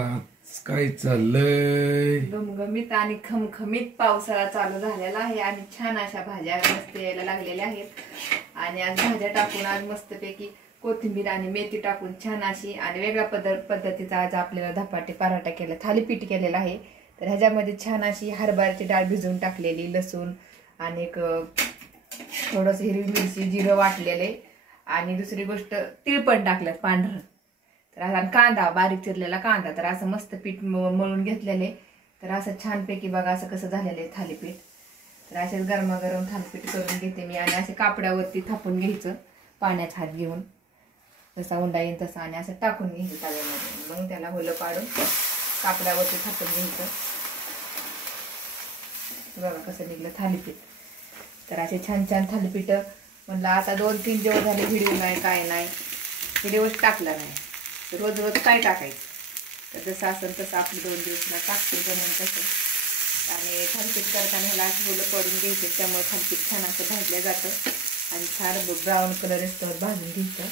आज काय चाललंय? घमघमीत आणि खमखमीत पावसाळा चालू झालेला आहे आणि छान अशा भाज्या मस्त यायला लागलेल्या आहेत। आणि आज भाज्या टाकून आज मस्तपैकी कोथिंबीर आणि मेथी टाकून छान अशी आणि वेगळ्या पद्धतीचा आज आपल्याला धपाटे पराठा केला, थालीपीठ केलेला आहे। तर ह्याच्यामध्ये छान अशी हरभऱ्याची डाळ भिजवून टाकलेली, लसूण आणि एक थोडंसं हिरवी मिरची, जिरं वाटलेले आणि दुसरी गोष्ट तीळ पण टाकलं पांढरं। तर आता कांदा, बारीक चिरलेला कांदा, तर असं मस्त पीठ मळून घेतलेले। तर असं छानपैकी बघा असं कसं झालेलं आहे थालीपीठ। तर असेच गरमागरम थालीपीठ करून घेते मी आणि असे कापडावरती थापून घ्यायचं पाण्यात हात घेऊन, जसा उंडा येईल तसा, आणि असं टाकून घ्यायचं तव्यामध्ये। मग त्याला होलं पाडून कापडावरती थापून घ्यायचं। बघा कसं निघलं थालीपीठ। तर असे छान छान थालीपीठ म्हणलं आता 2-3 दिवस झाले व्हिडिओ नाही, काय नाही, व्हिडिओच टाकला नाही। रोज रोज काय टाकायचं, तर जसं असेल तसं आपलं 2 दिवसाला टाकते बनवून तसं। आणि थालीपीठ करताना ह्याला असं होलं पडून घ्यायचं, त्यामुळे थालीपीठ छान असं भाजलं जातं आणि छान ब्राऊन कलर येस्तोवर भाजून घ्यायचं।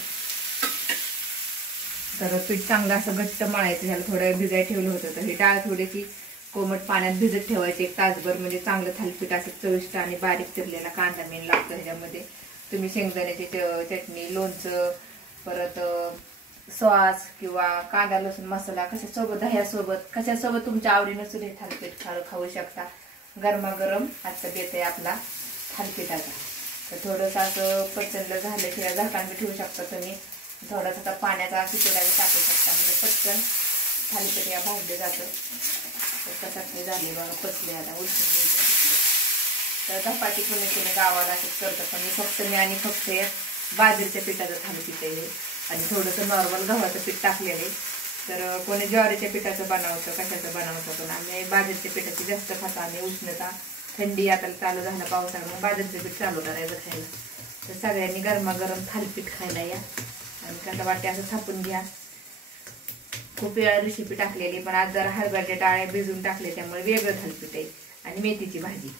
तर पीठ चांगलं असं घट्ट मळायचं। ह्याला थोडं वेळ भिजायला ठेवलं होतं, तर ही डाळ थोडीशी कोमट पाण्यात भिजत ठेवायची 1 तासभर, म्हणजे चांगलं थालीपीठ असं चविष्ट आणि बारीक चिरलेला कांदा मेन लागतो ह्याच्यामध्ये। तुम्ही शेंगदाण्याची चटणी, लोणचं, परत सॉस किंवा कांदा लसूण मसाला कशासोबत, दह्यासोबत, कशासोबत तुमच्या आवडीनुसार हे थालीपीठ खाऊ शकता। गरमागरम आजचा बेत आहे आपला थालीपीठाचा। तर थोडंसं असं पचनलं झालं किंवा झाकण बी ठेवू शकता तुम्ही, थोडासा पाण्याचा शितोडा टाकू शकता, म्हणजे पटकन थालीपीठ या भाजलं जातं। तर कसं झाले बघा, पचले आता उलटून घ्यायचं। तर धपाटी कोणी गावाला असंच करतं, पण मी फक्त बाजरीच्या पिठाचं थालीपीठ आहे आणि थोडंसं नॉर्मल गव्हाचं पीठ टाकलेले। तर कोणी ज्वारीच्या पिठाचं बनवतं, कशाचं बनवतं, पण आम्ही बाजरीच्या पिठाची जास्त खातो। आणि उष्णता, थंडी आता चालू झालं पावसाळ्यात, बाजरीचं पीठ चालू करायचं खायला। तर सगळ्यांनी गरमागरम थालीपीठ खायला या आणि कांदा वाटे असं थापून घ्या। खूप वेळा रेसिपी टाकलेली, पण आज जरा हरभऱ्याच्या डाळ भिजून टाकले त्यामुळे वेगळं थालीपीठ आहे। आणि मेथीची भाजी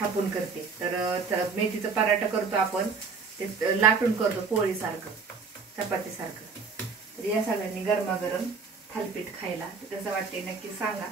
थापून करते। तर मेथीचं पराठा करतो आपण, ते लाटून करतो पोळीसारखं, चपातीसारखं। तर या सगळ्यांनी गरमागरम थालीपीठ खायला कसं वाटते नक्की सांगा।